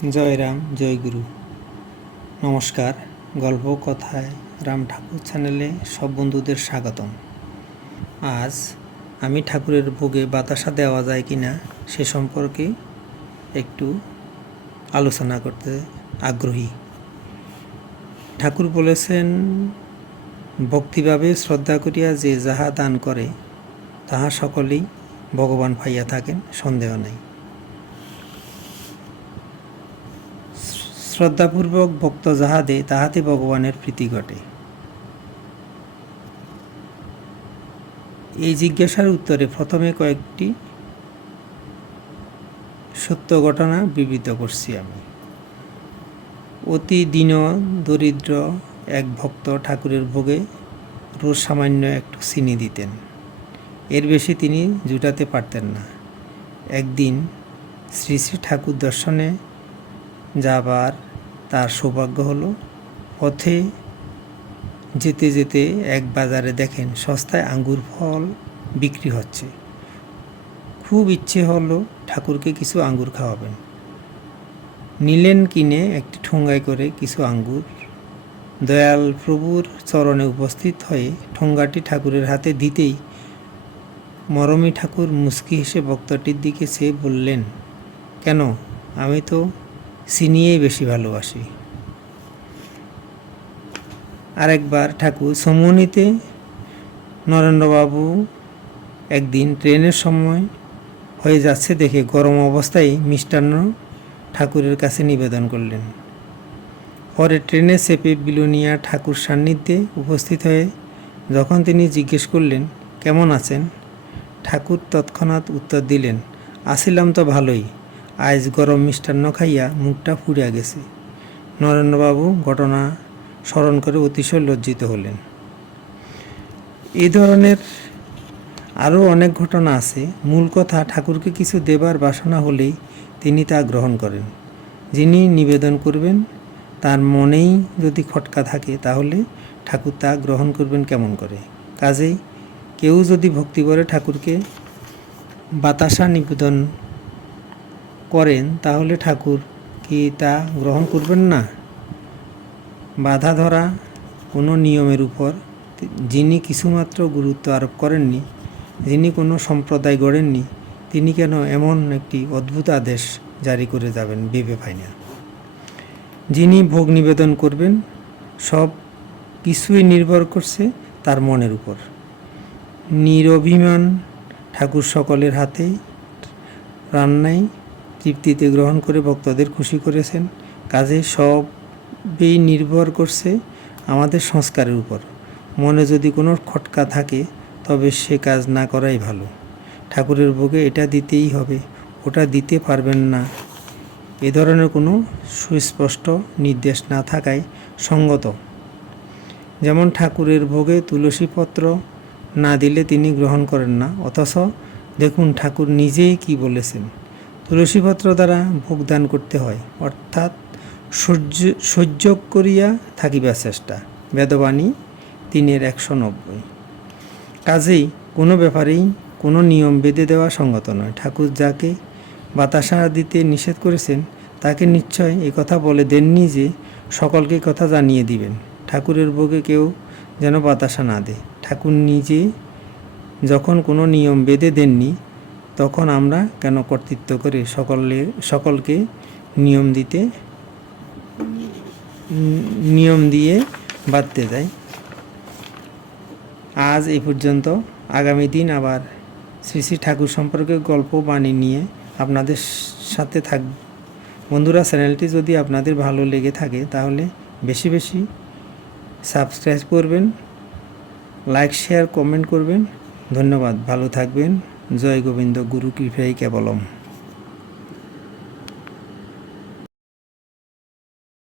জয় রাম, জয় গুরু। নমস্কার। গল্প কথায় রাম ঠাকুর চ্যানেলে সব বন্ধুদের স্বাগতম। আজ আমি ঠাকুরের ভোগে বাতাসা দেওয়া যায় কি না সে সম্পর্কে একটু আলোচনা করতে আগ্রহী। ঠাকুর বলেছেন, ভক্তিভাবে শ্রদ্ধা করিয়া যে যাহা দান করে তাহা সকলেই ভগবান পাইয়া থাকেন, সন্দেহ নাই। শ্রদ্ধাপূর্বক ভক্ত যাহা দেয় তাহাতে ভগবানের প্রীতি ঘটে। এই জিজ্ঞাসার উত্তরে প্রথমে কয়েকটি সত্য ঘটনা বিবৃত করছি আমি। অতি দীন দরিদ্র এক ভক্ত ঠাকুরের ভোগে রোজ সামান্য একটু চিনি দিতেন। এর বেশি তিনি জুটাতে পারতেন না। একদিন শ্রী শ্রী ঠাকুর দর্শনে যাবার তার সৌভাগ্য হলো। পথে যেতে যেতে এক বাজারে দেখেন সস্তায় আঙ্গুর ফল বিক্রি হচ্ছে। খুব ইচ্ছে হলো ঠাকুরকে কিছু আঙ্গুর খাওয়াবেন। নিলেন কিনে একটি ঠোঙ্গায় করে কিছু আঙ্গুর। দয়াল প্রভুর চরণে উপস্থিত হয়ে ঠোঙ্গাটি ঠাকুরের হাতে দিতেই মরমী ঠাকুর মুচকি হেসে ভক্তটির দিকে চেয়ে বললেন, কেন, আমি তো চিনিয়েই বেশি ভালোবাসি। আরেকবার ঠাকুর সমনিতে নরেন্দ্রবাবু একদিন ট্রেনের সময় হয়ে যাচ্ছে দেখে গরম অবস্থায় মিষ্টান্ন ঠাকুরের কাছে নিবেদন করলেন। পরে ট্রেনে চেপে বিলোনিয়া ঠাকুর সান্নিধ্যে উপস্থিত হয়ে যখন তিনি জিজ্ঞেস করলেন, কেমন আছেন, ঠাকুর তৎক্ষণাৎ উত্তর দিলেন, আছিলাম তো ভালোই, আজ গরম মিষ্টান্ন খাইয়া মুখটা পুড়িয়া গেছে। নরেন্দ্রবাবু ঘটনা স্মরণ করে অতিশয় লজ্জিত হলেন। এই ধরনের আরও অনেক ঘটনা আছে। মূল কথা, ঠাকুরকে কিছু দেবার বাসনা হলেই তিনি তা গ্রহণ করেন। যিনি নিবেদন করবেন তার মনেই যদি খটকা থাকে তাহলে ঠাকুর তা গ্রহণ করবেন কেমন করে? কাজেই কেউ যদি ভক্তি করে ঠাকুরকে বাতাসা নিবেদন করেন তাহলে ঠাকুর কি তা গ্রহণ করবেন না? বাধা ধরা কোনো নিয়মের উপর যিনি কিছুমাত্র গুরুত্ব আরোপ করেননি, যিনি কোনো সম্প্রদায় গড়েননি, তিনি কেন এমন একটি অদ্ভুত আদেশ জারি করে যাবেন ভেবে পাই না। যিনি ভোগ নিবেদন করবেন সব কিছুই নির্ভর করছে তার মনের উপর। নিরভিমান ঠাকুর সকলের হাতেই রান্নায় তৃপ্তিতে গ্রহণ করে ভক্তদের খুশি করেছেন। কাজে সবই নির্ভর করছে আমাদের সংস্কারের উপর। মনে যদি কোনো খটকা থাকে তবে সে কাজ না করাই ভালো। ঠাকুরের ভোগে এটা দিতেই হবে, ওটা দিতে পারবেন না, এ ধরনের কোনো সুস্পষ্ট নির্দেশ না থাকায় সঙ্গত। যেমন ঠাকুরের ভোগে তুলসীপত্র না দিলে তিনি গ্রহণ করেন না, অথচ দেখুন ঠাকুর নিজেই কি বলেছেন, তুলসীপত্র দ্বারা ভোগদান করতে হয়, অর্থাৎ সহ্য করিয়া থাকিবার চেষ্টা। বেদবাণী 3:190। কাজেই কোনো ব্যাপারেই কোনো নিয়ম বেঁধে দেওয়া সঙ্গত নয়। ঠাকুর যাকে বাতাসা দিতে নিষেধ করেছেন তাকে নিশ্চয় এ কথা বলে দেননি যে সকলকে কথা জানিয়ে দিবেন ঠাকুরের ভোগে কেউ যেন বাতাসা না দেয়। ঠাকুর নিজে যখন কোনো নিয়ম বেঁধে দেননি তখন আমরা কেন কর্তৃত্ব করে সকলকে নিয়ম দিয়ে বাঁধতে যাই? আজ এই পর্যন্ত। আগামী দিন আবার শ্রী শ্রী ঠাকুর সম্পর্কে গল্প বাণী নিয়ে আপনাদের সাথে থাকব। বন্ধুরা, চ্যানেলটি যদি আপনাদের ভালো লেগে থাকে তাহলে বেশি বেশি সাবস্ক্রাইব করবেন, লাইক শেয়ার কমেন্ট করবেন। ধন্যবাদ, ভালো থাকবেন। জয় গোবিন্দ, গুরু কৃপাই কেবলম।